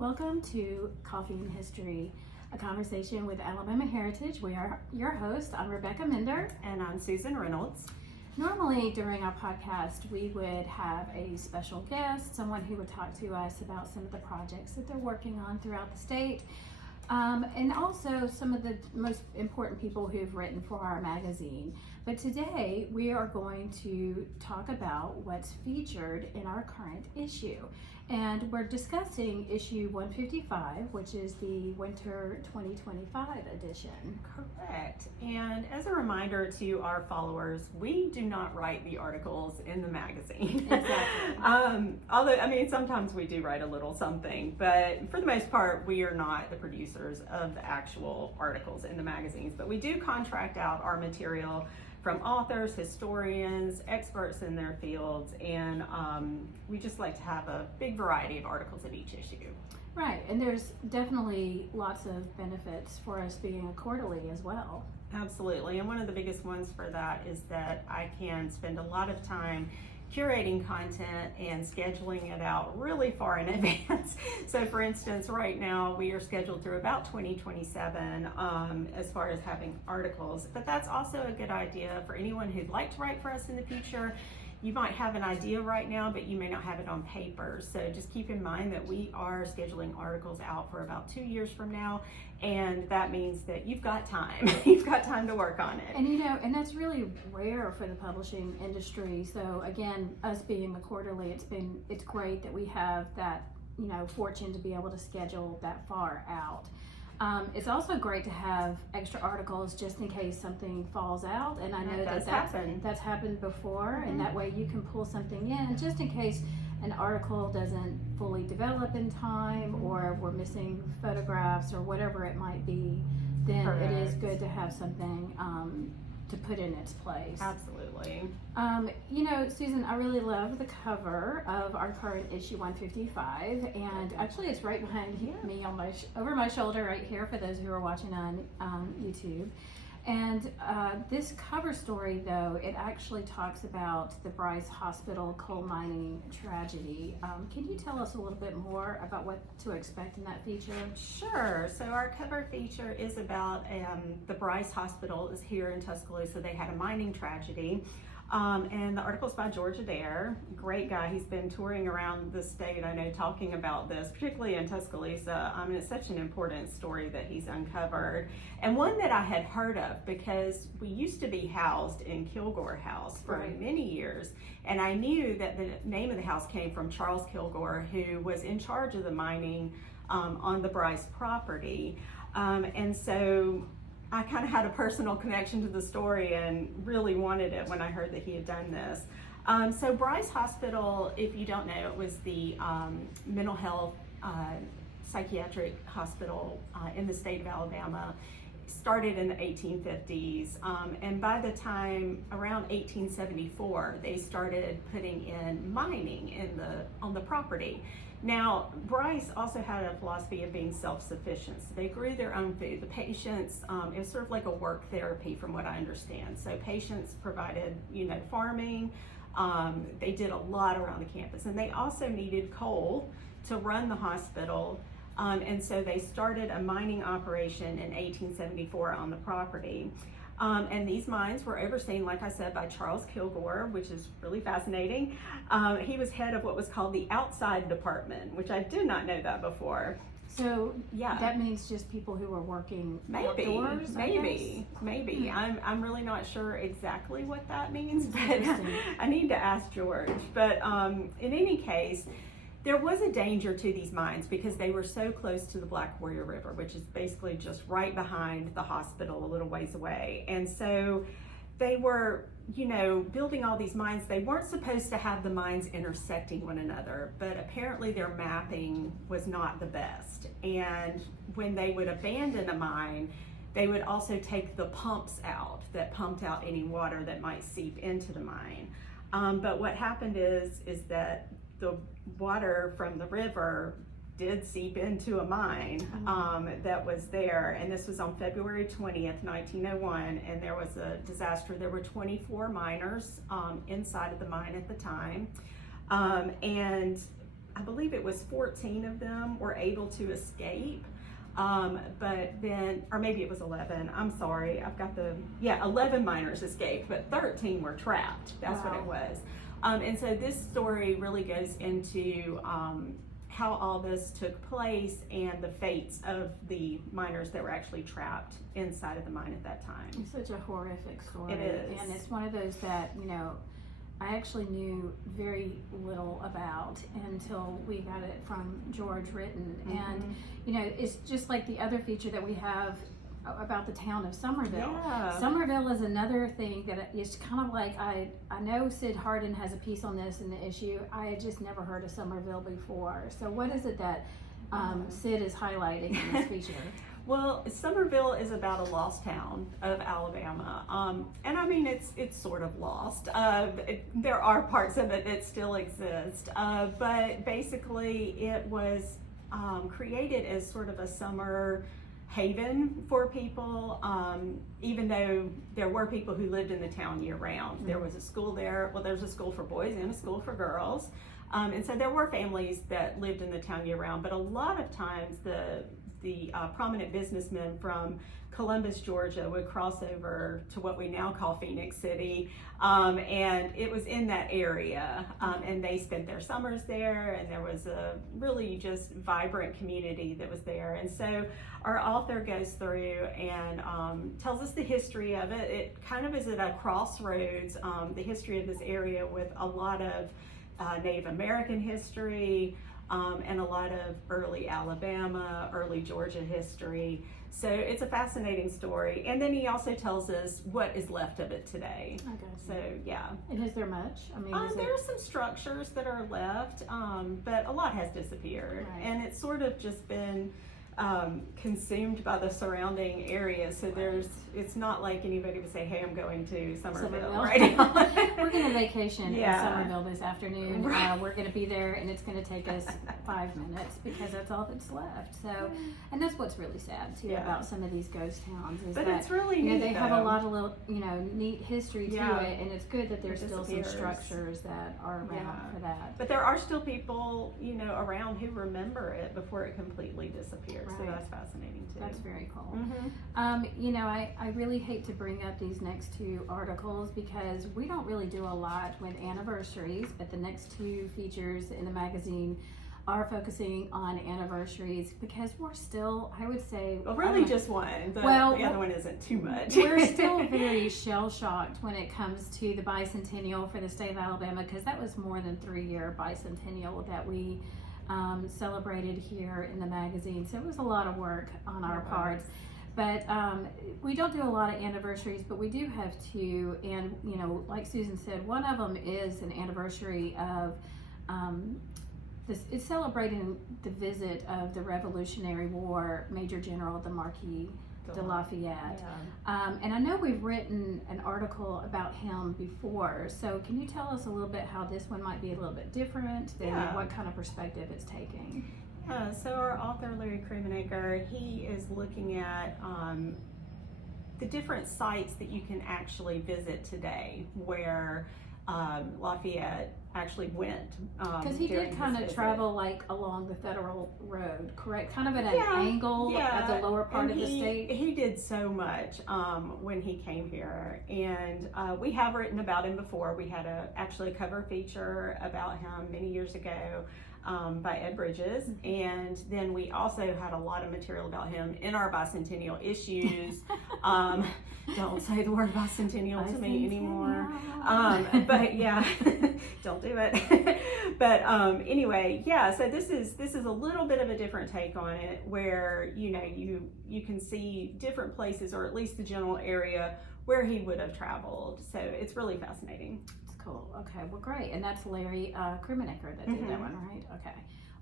Welcome to Coffee and History, a conversation with Alabama Heritage. We are your host. I'm Rebecca Minder. And I'm Susan Reynolds. Normally during our podcast, we would have a special guest, someone who would talk to us about some of the projects that they're working on throughout the state. And also some of the most important people who've written for our magazine. But today we are going to talk about what's featured in our current issue. And we're discussing issue 155, which is the winter 2025 edition. Correct. And as a reminder to our followers, we do not write the articles in the magazine. Exactly. Although, sometimes we do write a little something, but for the most part, we are not the producers of the actual articles in the magazines. But we do contract out our material from authors, historians, experts in their fields, and we just like to have a big variety of articles in each issue. Right, and there's definitely lots of benefits for us being a quarterly as well. Absolutely, and one of the biggest ones for that is that I can spend a lot of time curating content and scheduling it out really far in advance. So for instance, right now we are scheduled through about 2027 as far as having articles, but that's also a good idea for anyone who'd like to write for us in the future. You might have an idea right now, but you may not have it on paper. So just keep in mind that we are scheduling articles out for about 2 years from now. And that means that you've got time. You've got time to work on it. And that's really rare for the publishing industry. So again, us being a quarterly, it's great that we have that, fortune to be able to schedule that far out. It's also great to have extra articles just in case something falls out, and I know that's happened before, Mm-hmm. and that way you can pull something in just in case an article doesn't fully develop in time, or we're missing photographs or whatever it might be. Then Correct. It is good to have something to put in its place. Absolutely. Susan, I really love the cover of our current issue 155, and actually it's right behind me on over my shoulder right here for those who are watching on YouTube. And this cover story, though, it actually talks about the Bryce Hospital coal mining tragedy. Can you tell us a little bit more about what to expect in that feature? Sure. So our cover feature is about the Bryce Hospital is here in Tuscaloosa. They had a mining tragedy. And the article's by George Adair, great guy. He's been touring around the state, I know, talking about this, particularly in Tuscaloosa. And it's such an important story that he's uncovered, and one that I had heard of because we used to be housed in Kilgore House for many years, and I knew that the name of the house came from Charles Kilgore, who was in charge of the mining on the Bryce property, and so I kind of had a personal connection to the story and really wanted it when I heard that he had done this. So Bryce Hospital, if you don't know, it was the mental health psychiatric hospital in the state of Alabama. Started in the 1850s, and by the time around 1874, they started putting in mining on the property. Now, Bryce also had a philosophy of being self-sufficient. So they grew their own food. The patients, it was sort of like a work therapy from what I understand. So patients provided, farming. They did a lot around the campus. And they also needed coal to run the hospital. And so they started a mining operation in 1874 on the property. And these mines were overseen, like I said, by Charles Kilgore, which is really fascinating. He was head of what was called the outside department, which I did not know that before. So that means just people who are working outdoors, maybe. I'm really not sure exactly what that means, but I need to ask George. But in any case, there was a danger to these mines because they were so close to the Black Warrior River, which is basically just right behind the hospital a little ways away. And so they were, building all these mines. They weren't supposed to have the mines intersecting one another, but apparently their mapping was not the best. And when they would abandon a mine, they would also take the pumps out that pumped out any water that might seep into the mine. But what happened is that the water from the river did seep into a mine that was there, and this was on February 20th, 1901, and there was a disaster. There were 24 miners inside of the mine at the time, and I believe it was 14 of them were able to escape. But then, or maybe it was 11, I'm sorry, 11 miners escaped, but 13 were trapped. That's Wow. what it was. And so this story really goes into how all this took place and the fates of the miners that were actually trapped inside of the mine at that time. It's such a horrific story. It is. And it's one of those that, I actually knew very little about until we got it from George written. And, it's just like the other feature that we have about the town of Somerville. Yeah. Somerville is another thing that is kind of like, I know Sid Hardin has a piece on this in the issue. I had just never heard of Somerville before. So what is it that Sid is highlighting in this feature? Well, Somerville is about a lost town of Alabama, and I mean it's sort of lost. There are parts of it that still exist, but basically it was created as sort of a summer haven for people, even though there were people who lived in the town year round. Mm-hmm. There was a school there. Well, there's a school for boys and a school for girls, and so there were families that lived in the town year round. But a lot of times the prominent businessmen from Columbus, Georgia would cross over to what we now call Phoenix City, and it was in that area, and they spent their summers there, and there was a really just vibrant community that was there. And so our author goes through and tells us the history of it. It kind of is at a crossroads, the history of this area, with a lot of Native American history, and a lot of early Alabama, early Georgia history. So it's a fascinating story. And then he also tells us what is left of it today. Okay. So yeah. And is there much? I mean, there are some structures that are left, but a lot has disappeared. Right. And it's sort of just been consumed by the surrounding area. So it's not like anybody would say, hey, I'm going to Somerville right now. We're going to vacation in Yeah. Somerville this afternoon. Right. We're going to be there, and it's going to take us 5 minutes because that's all that's left. So, and that's what's really sad too about some of these ghost towns is but that it's really neat, they have a lot of little neat history to Yeah. it, and it's good that there's It still some disappears. structures that are around for that. But there are still people, around who remember it before it completely disappears. So Right. that's fascinating too. That's very cool. Mm-hmm. I really hate to bring up these next 2 articles because we don't really do a lot with anniversaries, but the next 2 features in the magazine are focusing on anniversaries because we're still, I would say, Well, really just one. The other one isn't too much. We're still very shell-shocked when it comes to the bicentennial for the state of Alabama, because that was more than 3-year bicentennial that we celebrated here in the magazine. So it was a lot of work on our parts. But we don't do a lot of anniversaries, but we do have 2. And, like Susan said, one of them is an anniversary of it's celebrating the visit of the Revolutionary War Major General the Marquis de Lafayette. Yeah. And I know we've written an article about him before, so can you tell us a little bit how this one might be a little bit different and what kind of perspective it's taking? Yeah, so our author, Larry Krimenaker, he is looking at the different sites that you can actually visit today where Lafayette actually went. Because he did kind of travel like along the federal road, correct? Kind of at an angle at the lower part of the state. He did so much when he came here, and we have written about him before. We had actually a cover feature about him many years ago by Ed Bridges, and then we also had a lot of material about him in our bicentennial issues. Don't say the word bicentennial to me anymore. But yeah, don't do it. But anyway, yeah. So this is a little bit of a different take on it, where you can see different places, or at least the general area where he would have traveled. So it's really fascinating. Cool. Okay. Well, great. And that's Larry Krimenaker that did that one, right? Okay.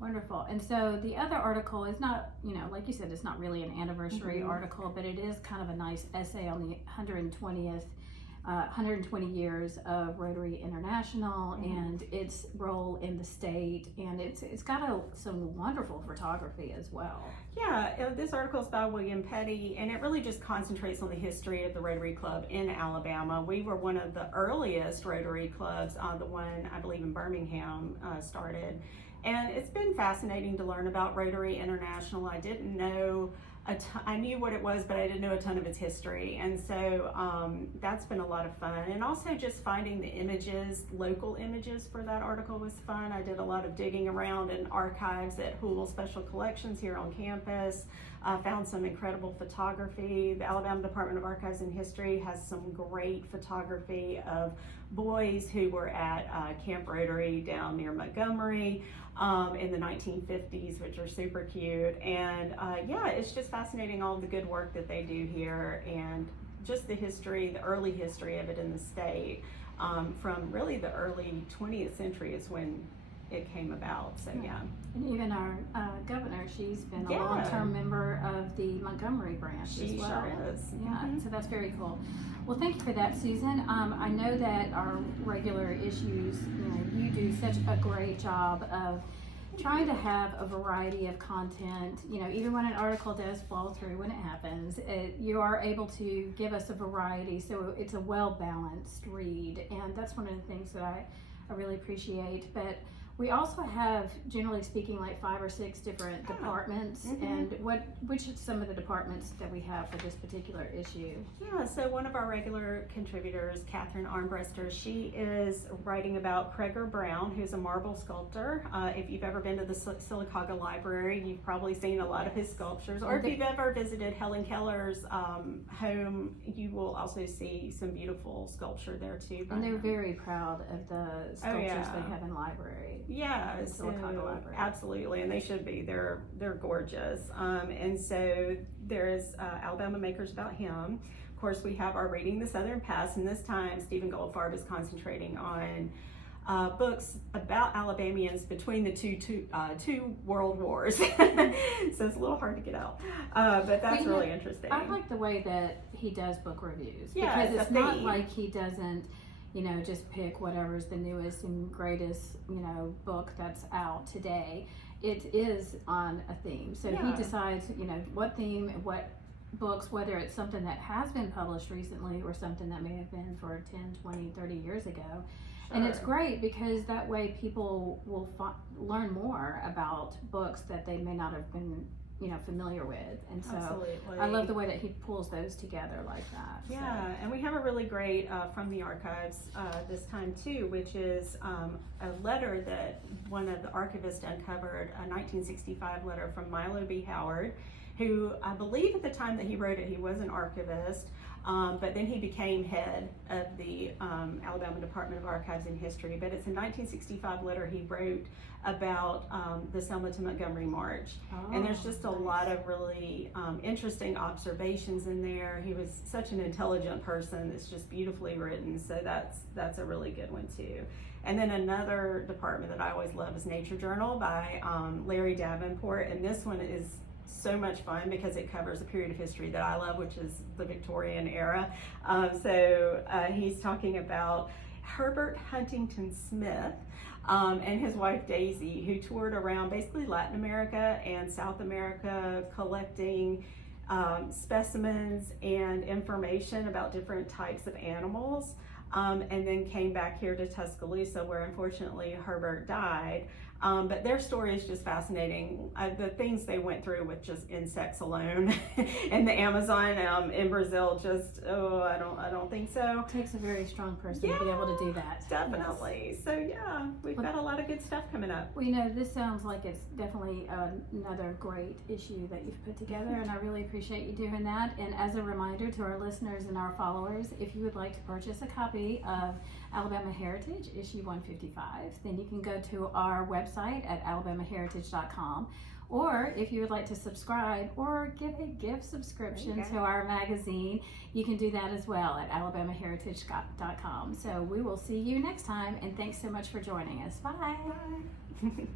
Wonderful. And so the other article is not, like you said, it's not really an anniversary article, but it is kind of a nice essay on the 120 years of Rotary International and its role in the state, and it's got some wonderful photography as well. Yeah, this article is by William Petty, and it really just concentrates on the history of the Rotary Club in Alabama. We were one of the earliest Rotary clubs, the one I believe in Birmingham started. And it's been fascinating to learn about Rotary International. I didn't know I knew what it was, but I didn't know a ton of its history. And so that's been a lot of fun. And also just finding the images, local images for that article was fun. I did a lot of digging around in archives at Hoole Special Collections here on campus. Found some incredible photography. The Alabama Department of Archives and History has some great photography of boys who were at Camp Rotary down near Montgomery in the 1950s, which are super cute. And yeah, it's just fascinating all the good work that they do here and just the history, the early history of it in the state. From really the early 20th century is when it came about, so yeah. And even our governor, she's been a long-term member of the Montgomery branch as well. She sure is. Yeah, so that's very cool. Well, thank you for that, Susan. I know that our regular issues, you do such a great job of trying to have a variety of content. Even when an article does fall through, when it happens, you are able to give us a variety, so it's a well-balanced read, and that's one of the things that I really appreciate. But we also have, generally speaking, like 5 or 6 different departments. And which are some of the departments that we have for this particular issue? Yeah, so one of our regular contributors, Catherine Armbruster, she is writing about Craigor Brown, who's a marble sculptor. If you've ever been to the Sylacauga Library, you've probably seen a lot of his sculptures. Or if you've ever visited Helen Keller's home, you will also see some beautiful sculpture there too. And they're very proud of the sculptures they have in the library. Yeah, Sylacauga Library. Absolutely, and they should be. They're gorgeous. And so there's Alabama Makers About Him. Of course, we have our Reading the Southern Past, and this time Stephen Goldfarb is concentrating on books about Alabamians between the two world wars. So it's a little hard to get out, but that's really interesting. I like the way that he does book reviews, because it's not like he doesn't just pick whatever's the newest and greatest, book that's out today. It is on a theme. So he decides, what theme, what books, whether it's something that has been published recently or something that may have been for 10, 20, 30 years ago. Sure. And it's great because that way people will learn more about books that they may not have been familiar with. And so absolutely. I love the way that he pulls those together like that. Yeah, and we have a really great from the archives this time too, which is a letter that one of the archivists uncovered, a 1965 letter from Milo B. Howard, who I believe at the time that he wrote it, he was an archivist, but then he became head of the Alabama Department of Archives and History. But it's a 1965 letter he wrote about the Selma to Montgomery March. And there's just a lot of really interesting observations in there. He was such an intelligent person. It's just beautifully written. So that's a really good one too. And then another department that I always love is Nature Journal by Larry Davenport. And this one is so much fun because it covers a period of history that I love, which is the Victorian era. So he's talking about Herbert Huntington Smith and his wife Daisy, who toured around basically Latin America and South America collecting specimens and information about different types of animals, and then came back here to Tuscaloosa, where unfortunately Herbert died. But their story is just fascinating. The things they went through with just insects alone in the Amazon, in Brazil, I don't think so. It takes a very strong person to be able to do that. Definitely. Yes. So yeah, we've got a lot of good stuff coming up. Well, this sounds like it's definitely another great issue that you've put together, and I really appreciate you doing that. And as a reminder to our listeners and our followers, if you would like to purchase a copy of Alabama Heritage, issue 155, then you can go to our website at alabamaheritage.com. Or if you would like to subscribe or give a gift subscription to our magazine, you can do that as well at alabamaheritage.com. So we will see you next time, and thanks so much for joining us. Bye. Bye.